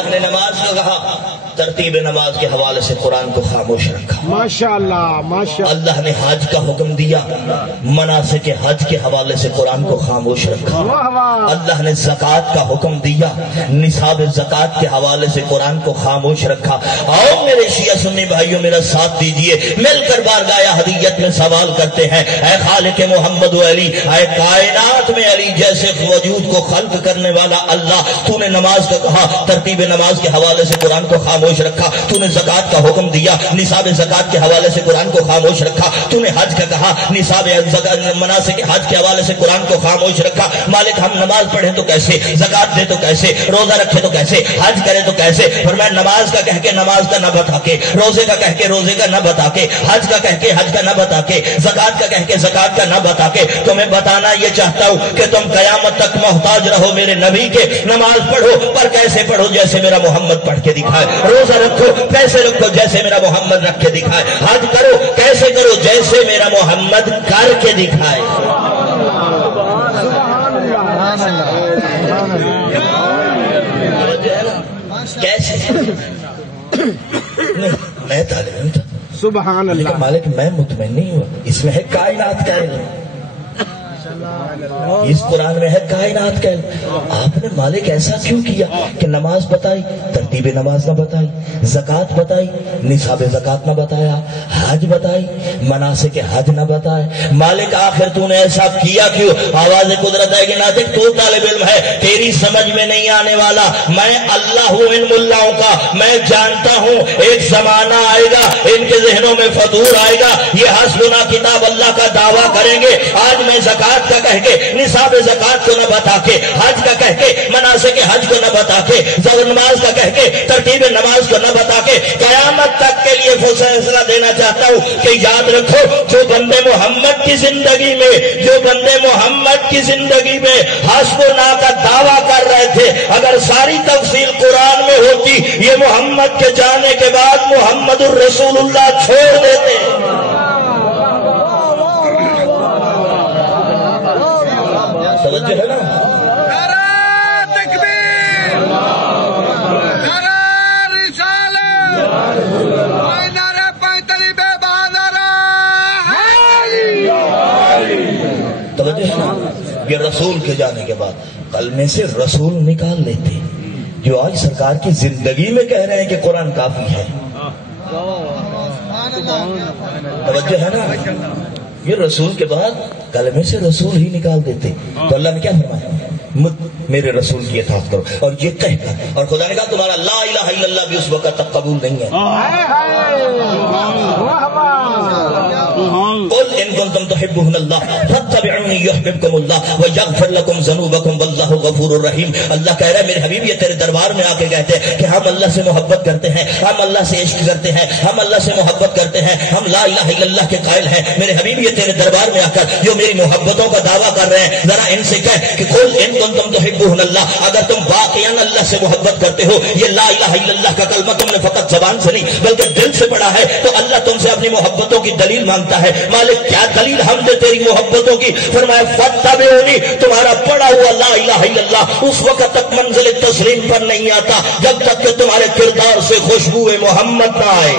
اللہ نے نماز کو کہا، ترتیب نماز کے حوالے سے قرآن کو خاموش رکھا۔ ماشاءاللہ ماشاءاللہ۔ اللہ نے حج کا حکم دیا، مناسک حج کے حوالے سے قرآن کو خاموش رکھا۔ اللہ نے زکوٰۃ کا حکم دیا، نصاب زکوٰۃ کے حوالے سے قرآن کو خاموش رکھا۔ آؤ میرے شیعہ سنی بھائیوں میرا ساتھ دیجئے، مل کر بارگاہ احدیت میں سوال کرتے ہیں، اے خالق محمد و علی، اے کائنات میں علی جیسے وجود کو خلق کرنے والا اللہ، تو نے نماز کا کہا، ترتیب نماز کے حوالے سے قرآن کو خاموش رکھا۔ تو نے زکوٰۃ کا حکم دیا، نصاب زکوٰۃ کے حوالے سے قرآن کو خاموش رکھا۔ تو نے حج کا کہا، نصاب مناسک حج کے حوالے سے قرآن کو خاموش رکھا۔ مالک ہم نماز پڑھیں تو کیسے، زکوٰۃ دے تو کیسے، روزہ رکھے تو کیسے، حج کرے تو کیسے؟ فرمایا نماز کا کہہ کے نماز کا نہ بتا کے، روزے کا کہہ کے روزے کا نہ بتا کے، حج کا کہہ کے حج کا نہ بتا کے، زکوٰۃ کا کہہ کے زکوٰۃ کا نہ بتا کے، تمہیں بتانا یہ چاہتا ہوں کہ تم قیامت تک محتاج رہو میرے نبی کے۔ نماز پڑھو پر کیسے پڑھو؟ جیسے میرا محمد پڑھ کے دکھائے۔ روزہ رکھو کیسے رکھو؟ جیسے میرا محمد رکھ کے دکھائے۔ حج کرو کیسے کرو؟ جیسے میرا محمد کر کے دکھائے۔ کیسے؟ میں طالب علم تھا، سبحان اللہ۔ مالک میں مطمئن نہیں ہوں، اس میں ہے کائنات کا علم، اس قرآن میں ہے کائنات کا علم۔ آپ نے مالک ایسا کیوں کیا کہ نماز بتائی، ترتیب نماز نہ بتائی، زکوٰۃ بتائی، نصاب زکوٰۃ نہ بتایا، حج بتائی، مناسک حج نہ بتائے؟ مالک آخر تو نے ایسا کیا کیوں؟ آواز قدرت ہے کہ ناطق تو طالب علم ہے، تیری سمجھ میں نہیں آنے والا، میں اللہ ہوں ان ملاؤں کا، میں جانتا ہوں ایک زمانہ آئے گا ان کے ذہنوں میں فطور آئے گا، یہ حسبنا کتاب اللہ کا دعویٰ کریں گے۔ آج میں زکوٰۃ کا کہہ کے نصاب زکوٰۃ کو نہ بتا کے، حج کا کہہ کے مناسک حج کو نہ بتا کے، نماز کا کہہ کے ترتیب نماز کو نہ بتا کے، قیامت تک کے لیے فیصلہ دینا چاہتا ہوں کہ یاد رکھو، جو بندے محمد کی زندگی میں، جو بندے محمد کی زندگی میں حسبنا کا دعویٰ کر رہے تھے، اگر ساری تفصیل قرآن میں ہوتی، یہ محمد کے جانے کے بعد محمد الرسول اللہ چھوڑ دیتے۔ توجہ ہے نا؟ توجہ ہے نا؟ یہ رسول کے جانے کے بعد کلمے سے رسول نکال لیتے، جو آج سرکار کی زندگی میں کہہ رہے ہیں کہ قرآن کافی ہے۔ توجہ ہے نا؟ یہ رسول کے بعد کلمے سے رسول ہی نکال دیتے۔ تو اللہ نے کیا فرمایا؟ میرے رسول کی اطاعت کرو، اور یہ کہہ کر، اور خدا نے کہا تمہارا لا الہ الا اللہ بھی اس وقت تک قبول نہیں ہے۔ قل ان کنتم تحبون اللہ فاتبعونی یحببکم اللہ ویغفر لکم ذنوبکم واللہ غفور الرحیم۔ اللہ کہہ رہا ہے میرے حبیب یہ تیرے دربار میں آ کے کہتے ہیں کہ ہم اللہ سے محبت کرتے ہیں، ہم اللہ سے عشق کرتے ہیں، ہم اللہ سے محبت کرتے ہیں، ہم لا الہ الا اللہ کے قائل ہیں۔ میرے حبیب یہ تیرے دربار میں آ کر جو میری محبتوں کا دعویٰ کر رہے ہیں، ذرا ان سے کہہ کہ قل ان کنتم تحبون اللہ، اگر تم واقعاً اللہ سے محبت کرتے ہو، یہ لا الہ الا اللہ کا کلمہ تم نے فقط زبان سے نہیں بلکہ دل سے پڑھا ہے، تو اللہ تم سے اپنی محبتوں کی دلیل مانگتا ہے۔ مالک کیا دلیل ہم دے تیری محبتوں کی؟ فرمایا فاتبعونی، تمہارا پڑھا ہوا لا الہ الا اللہ اس وقت تک منزل تسلیم پر نہیں آتا جب تک کہ تمہارے کردار سے خوشبو محمد نہ آئے۔